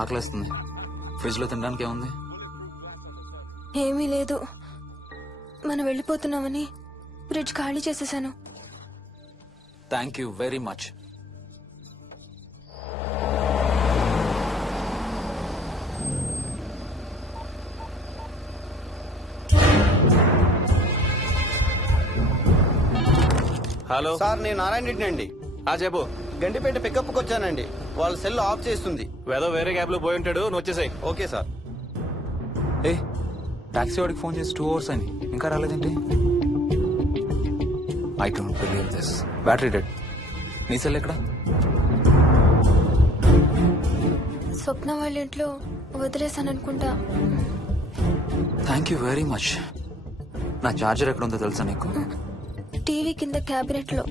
ఆకలిస్తుంది. ఫ్రిడ్జ్ లో తినడానికి ఏముంది? ఏమీ లేదు. మనం వెళ్ళిపోతున్నామని ఫ్రిడ్జ్ ఖాళీ చేసేసాను. Thank you very much. Hello sir, నేను నారాయణ రెడ్డి అండి. చెప్పు. గండిపేట పికప్ కి వచ్చానండి. వాళ్ళ సెల్ ఆఫ్ చేస్తుంది. వేదో వేరే క్యాబ్ లో పోయి ఉంటాడు, నువ్వు వచ్చేసాయి. Okay sir. ఏ టాక్సీ వాడికి ఫోన్ చేసి 2 hours అని ఇంకా రాలేదేంటి? I don't believe this. Battery dead. నీ సెల్ ఎక్కడ? స్వప్న వాళ్ళ ఇంట్లో వదిలేసాననుకుంటా. Thank you very much. నా చార్జర్ ఎక్కడ ఉందో తెలుసా నీకు? టీవీ కింద క్యాబినెట్ లో.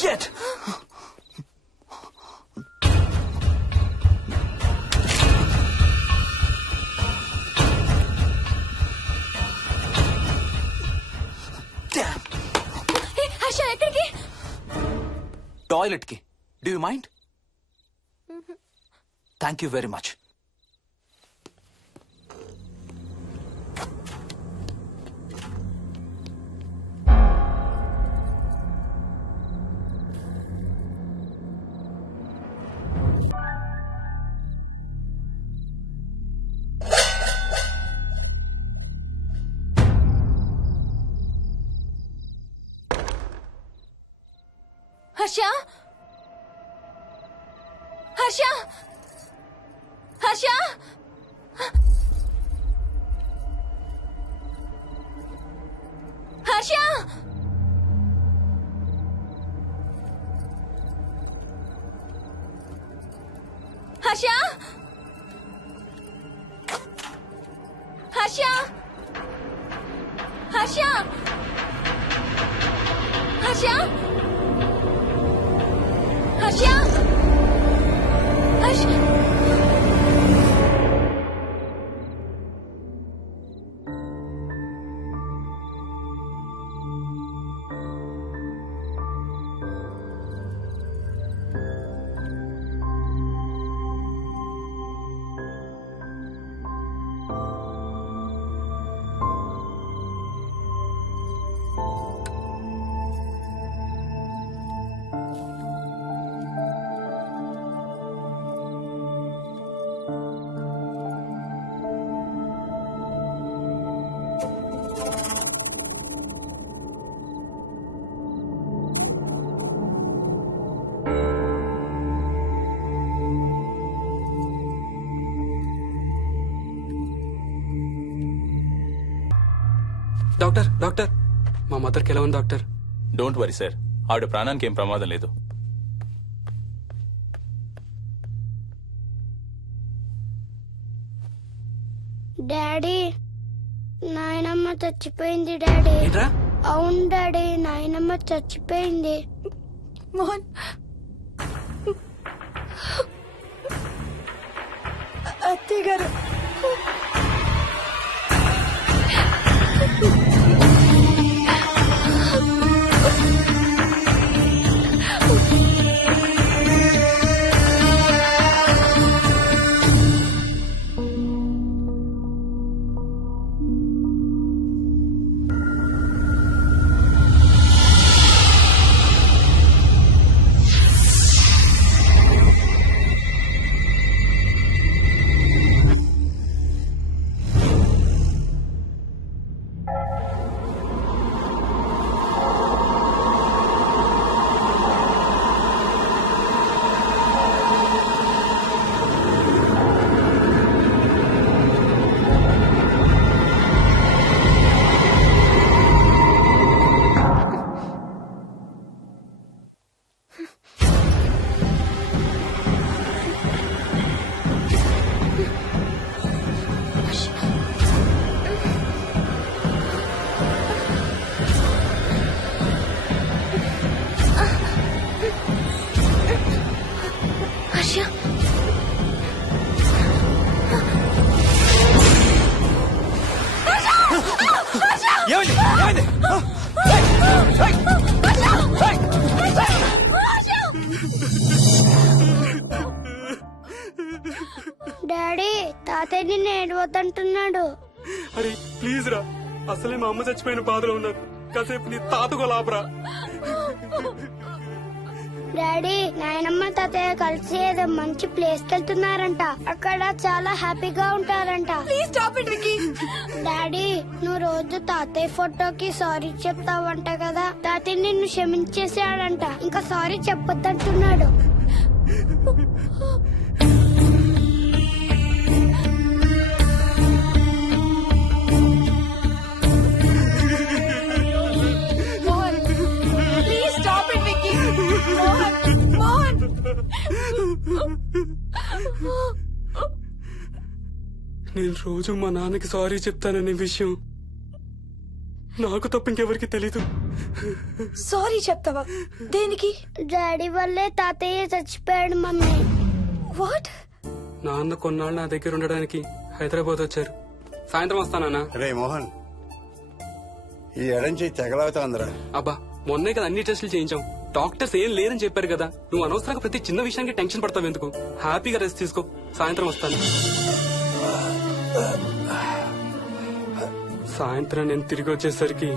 Shit! Damn! హర్ష ఎక్కడికి? టాయిలెట్ కి. Do you mind? Thank you very much. Harsha, Harsha, Harsha, Harsha, Harsha, Harsha, Harsha, Harsha, Harsha, Harsha. Doctor doctor, మా మదర్కి ఎలా ఉంది డాక్టర్? డోంట్ వరీ సార్, ఆవిడ ప్రాణానికి ఏం ప్రమాదం లేదు. డాడీ, నాయనమ్మ చచ్చిపోయింది డాడీ. ఏంట్రా? అవును డాడీ, నాయనమ్మ చచ్చిపోయింది. మోహన్, అత్తయ్య గారు. హర్ష డాడీ తాతయ్య నిన్ను ఏడవద్దంటున్నాడు. అరే ప్లీజ్ రా, అసలే మా అమ్మ చచ్చిపోయిన బాధలో ఉన్నారు. కాసేపు నీ తాతకు లాభరా. డాడీ నాయనమ్మ తాతయ్య కలిసి ఏదో మంచి ప్లేస్ కి వెళ్తున్నారంట. అక్కడ చాలా హ్యాపీగా ఉంటారంట. Please stop it Vicky. Daddy నువ్వు రోజు తాతయ్య ఫోటోకి సారీ చెప్తావంట కదా. తాతయ్య నిన్ను క్షమించేసాడంట. ఇంకా సారీ చెప్పొద్దంటున్నాడు. Mohan please stop it Vicky. Mohan నేను రోజు మా నాన్నకి సారీ చెప్తాననే విషయం నాకు తప్ప ఇంకెవరికి తెలీదు. సారీ చెప్తావా? దేనికి? డాడీ వల్లే తాతయ్య చచ్చిపోయాడు మమ్మీ. వాట్? నాన్న కొన్నాళ్ళు నా దగ్గర ఉండడానికి హైదరాబాద్ వచ్చారు. సాయంత్రం వస్తానా? రే మోహన్, ఈ ఎడం చేయి తెగలవుతాందిరా. అబ్బా మొన్నే కదా అన్ని టెస్టులు చేయించాం. డాక్టర్స్ ఏం లేదని చెప్పారు కదా. నువ్వు అనవసరంగా ప్రతి చిన్న విషయానికి టెన్షన్ పడతావు ఎందుకు? హ్యాపీగా రెస్ట్ తీసుకో. సాయంత్రం వస్తాను. సాయంత్రం నేను తిరిగి వచ్చేసరికి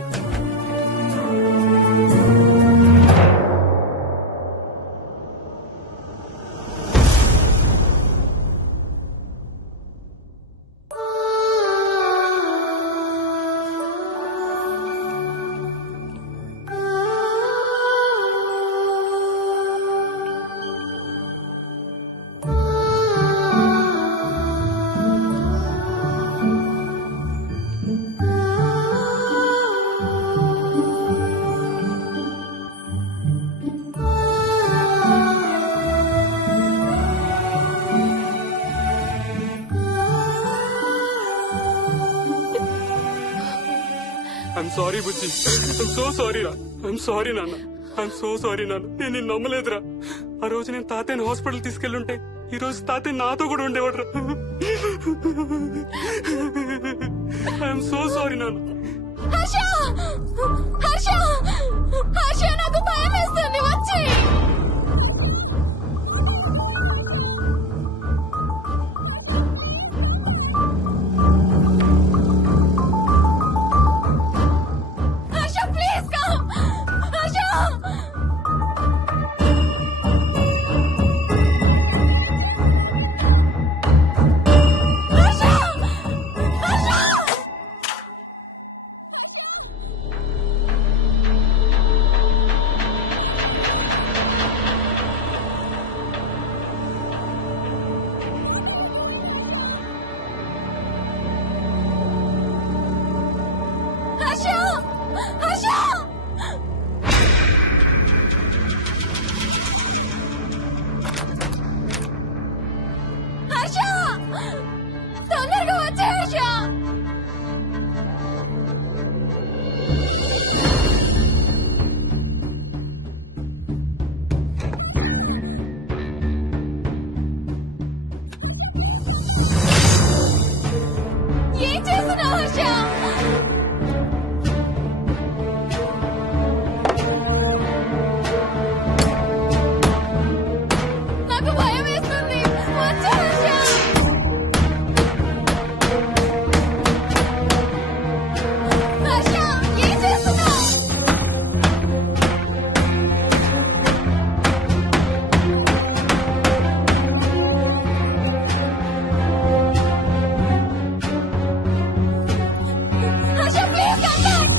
I'm sorry Bujji. I'm so sorry రా. ఐఎమ్ సారీ నాన్న. ఐఎమ్ సో సారీ నాన్న. నేను నిన్ను నమ్మలేదురా. ఆ రోజు నేను తాతయ్యని హాస్పిటల్ తీసుకెళ్ళుంటే ఈ రోజు తాతయ్య నాతో కూడా ఉండేవాడు రా. ఐఎమ్ సో సారీ నాన్న. హర్ష హర్ష హర్ష నాకు భయం వేస్తుంది. వచ్చి హర్ష ప్లీజ్ కమ్. హర్ష హర్ష హర్ష హర్ష తొందరగా వచ్చే హర్ష. ఏం చేస్తున్నావు హర్ష? నాకు భయం వేస్తుంది. వచ్చే హర్ష. హర్ష ఏం చేస్తున్నావు? Harsha please come back.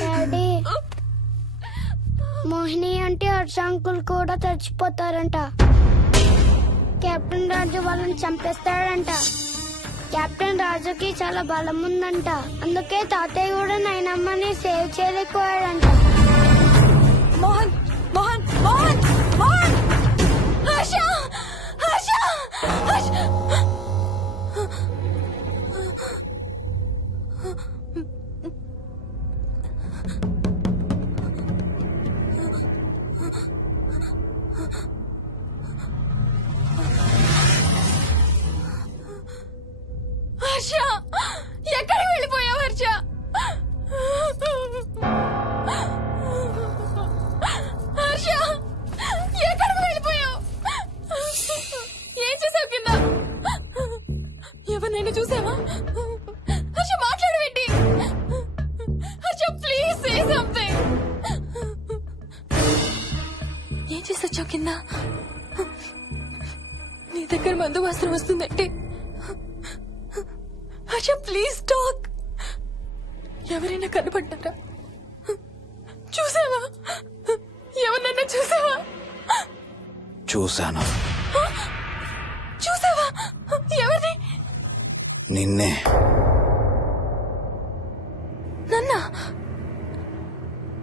Daddy Mohini అంటే హర్ష అంకుల్ కూడా చచ్చిపోతారంట. కెప్టెన్ రాజు వాళ్ళని చంపేస్తాడంట. కెప్టెన్ రాజుకి చాలా బలం ఉందంట. అందుకే తాతయ్య కూడా నాయనమ్మని సేవ్ చేయలేకపోయాడంట. మోహన్ మోహన్ మోహన్ మోహన్ హర్ష హర్ష హర్ష కింద నీ దగ్గర మందు వాసన వస్తుందంటే హర్ష ప్లీజ్ టాక్. ఎవరైనా కనపడ్డారా? చూసావా? ఎవరినన్నా చూసావా? చూశాను. చూసావా? ఎవరిని? నిన్నే.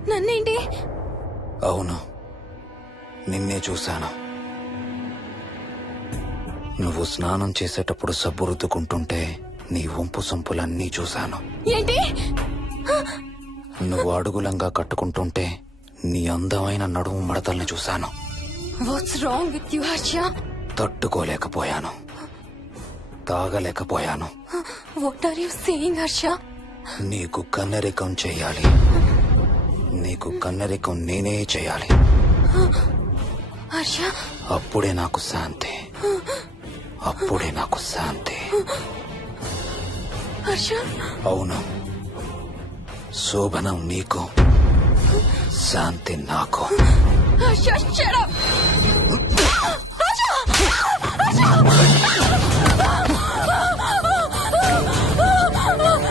నన్నేంటి? అవును, నిన్నే చూశాను. నువ్వు స్నానం చేసేటప్పుడు సబ్బు రుద్దుకుంటుంటే నీ వంపు సొంపులన్నీ చూశాను. ఏంటి? నువ్వు అడుగులంగా కట్టుకుంటుంటే నీ అందమైన నడుము మడతల్ని చూశాను. What's wrong with you Harsha? తట్టుకోలేకపోయాను, తాగలేకపోయాను. What are you saying Harsha? నీకు కన్నరికం చెయ్యాలి. నీకు కన్నరికం నేనే చేయాలి. హర్ష అప్పుడే నాకు శాంతి. అప్పుడే నాకు శాంతి. హర్ష అవును, శోభనం నీకు, శాంతి నాకు. Harsha shut up. హర్ష! హర్ష!